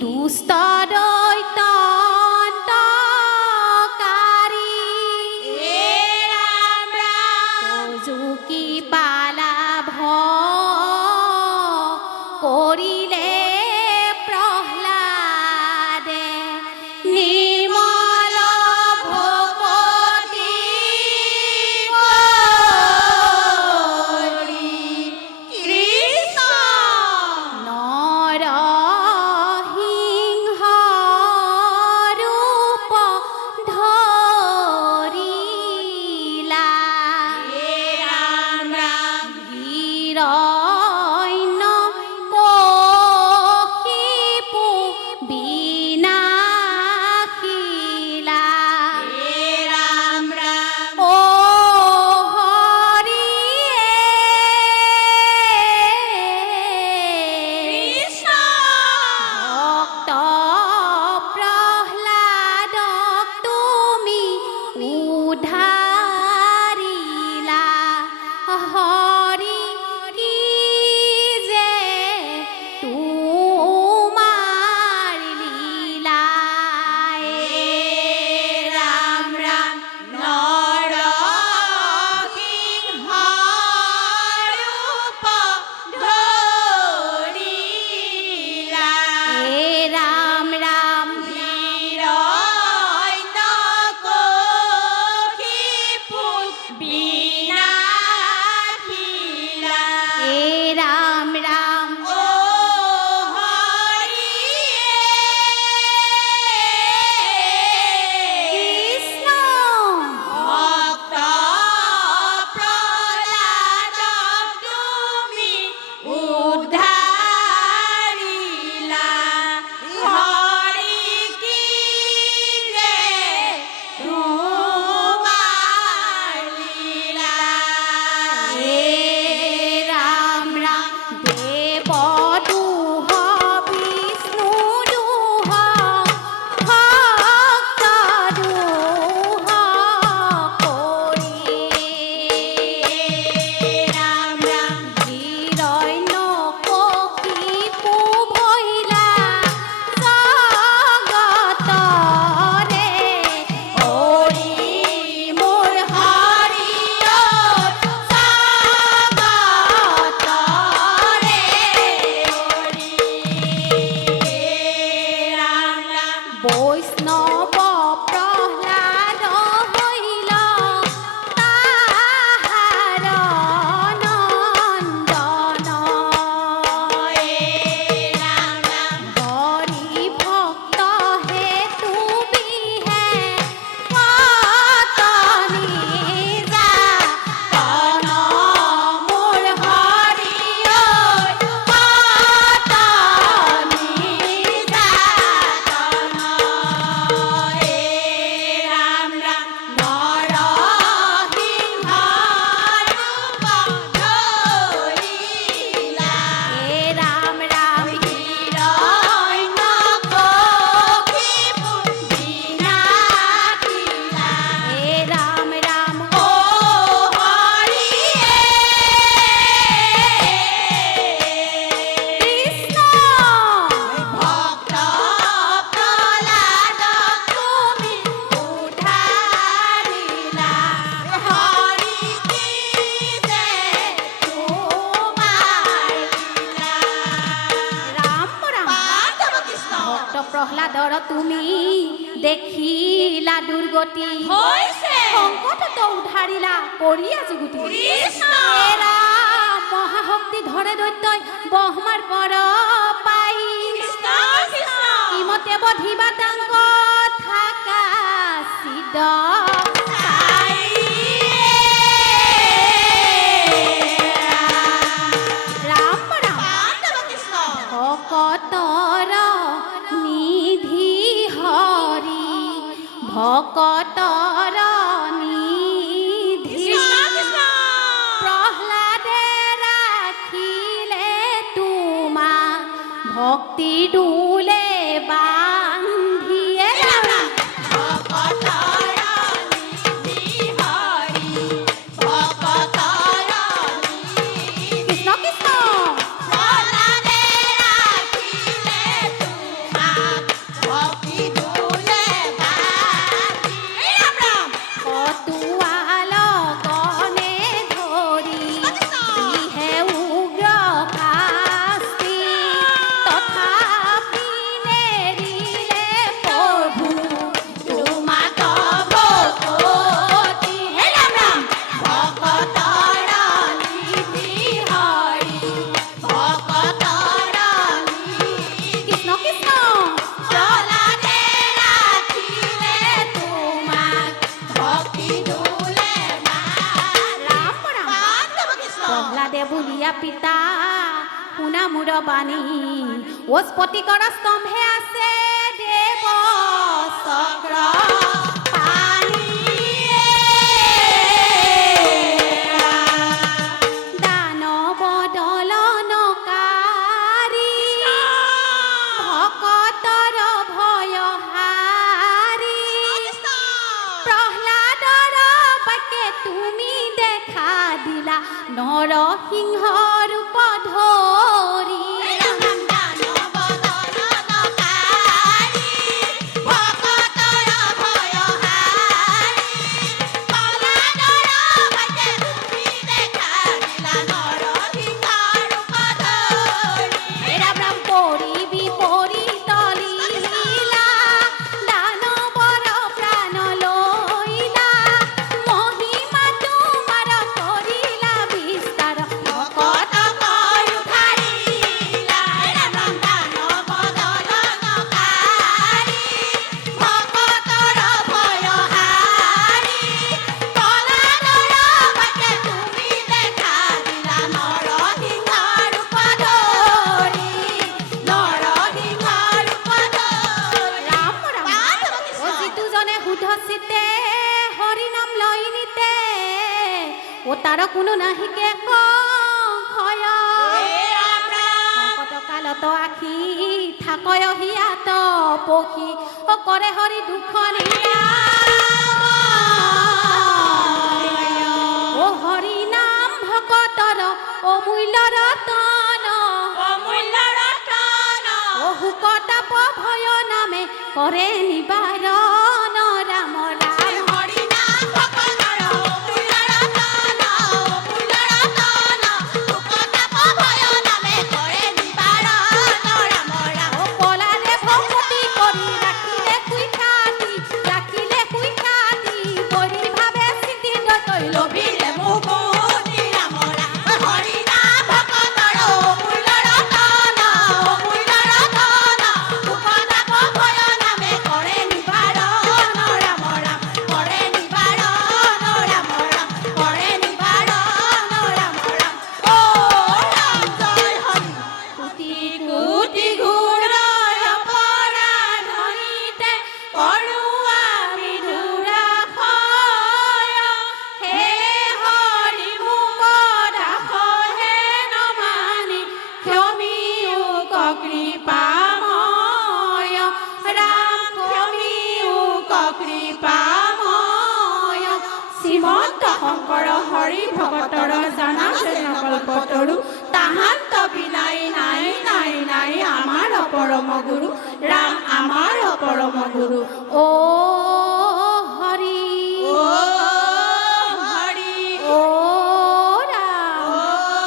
দুষ্ট দৈত্যন্তকাৰী ৰাম ৰাম জুকি পালা কৰিলে প্ৰহ্লাদে নিৰ্মল ভকতি কৰি কৃষ্ণ নৰসিংহ ৰূপ ধৰিলা ৰাম ৰাম হিৰণ্য কশিপু বিনাশিলা ৰাম ৰাম ও হৰিয়ে কৃষ্ণ ভক্ত প্ৰহ্লাদক তুমি উদ্ধাৰিলা হৰি কি যে তোমাৰ লীলা ৰাম ৰাম নৰসিংহ ৰূপ ধৰিলা ৰাম ৰাম হিৰণ্য কশিপু বিনাশিলা ৰাম ৰাম ও হৰিয়ে কৃষ্ণ ভক্ত প্ৰহ্লাদক তুমি উদ্ধাৰিলা হৰি কি যে তোমাৰ লীলা ৰাম ৰাম দেৱ দুহ বিষ্ণু দুহ ভক্ত দুহ কৰি ৰাম ৰাম হিৰণ্য কশিপু ভৈলা জগতৰে হৰি মোৰ হৰিয় জগতৰে ৰাম ৰাম বৈষ্ণৱ প্ৰহ্লাদ হৈল তাহাৰ নন্দন ৰাম ৰাম হৰি ভক্ত হেতু বিহে পতনি যা তন মোৰ হৰিয় পতনি যা ৰাম ৰাম নৰসিংহ ৰূপ ধৰিলা ৰাম ৰাম হিৰণ্য কশিপু বিনাশিলা ৰাম ৰাম ও হৰিয়ে কৃষ্ণ ভক্ত প্ৰহ্লাদক তুমি উদ্ধাৰিলা হৰি কি যে তোমাৰ লীলা ৰাম ৰাম পাণ্ডৱ কৃষ্ণ ভক্ত প্ৰহ্লাদৰ তুমি দেখিলা দুৰ্গতি হৈছে সংকটত উদ্ধাৰিলা কৰিয়া যুগুতি কৃষ্ণ ৰাম মহাশক্তি ধৰে দৈত্যই ব্ৰহ্মাৰ পৰ পাই কৃষ্ণ কৃষ্ণ ইমতে বধিবা তাংক থাকা চিদ ৰাম ৰাম পাণ্ডৱ কৃষ্ণ ভকতৰ নিধি হৰি ভকতৰ নিধি প্ৰহ্লাদে ৰাখিলে তোমাক ভক্তি ডোলে বান্ধিয়ে ভকতৰ নিধি হৰি ভকতৰ কৃষ্ণ কৃষ্ণ প্ৰহ্লাদে ৰাখিলে তোমাক পিতা শুনা মোৰ বাণী ও স্ফটিকৰ স্তম্ভে আছে দেৱ চক্ৰ দানৱ দলনকাৰী ভকতৰ ভয়হাৰী প্ৰহ্লাদৰ বাকে তুমি দেখা দিলা নৰসিংহ ৰূপ ধৰি তাৰ কোনো নাহিকে সংকট কালত আখি থাকয় হিয়াত পখি কৰে হৰি দুখ ও হৰি নাম ভকতৰ অমূল্য ৰতন ও হুকতাপ ভয় নামে কৰে নিবাৰণ ৰাম ৰাম শ্ৰীমন্ত শংকৰ হৰি ভকতৰ জানা কল্পতৰু তাহান্ত বিনাই নাই নাই নাই আমাৰ পৰম গুৰু ৰাম আমাৰ পৰম গুৰু ও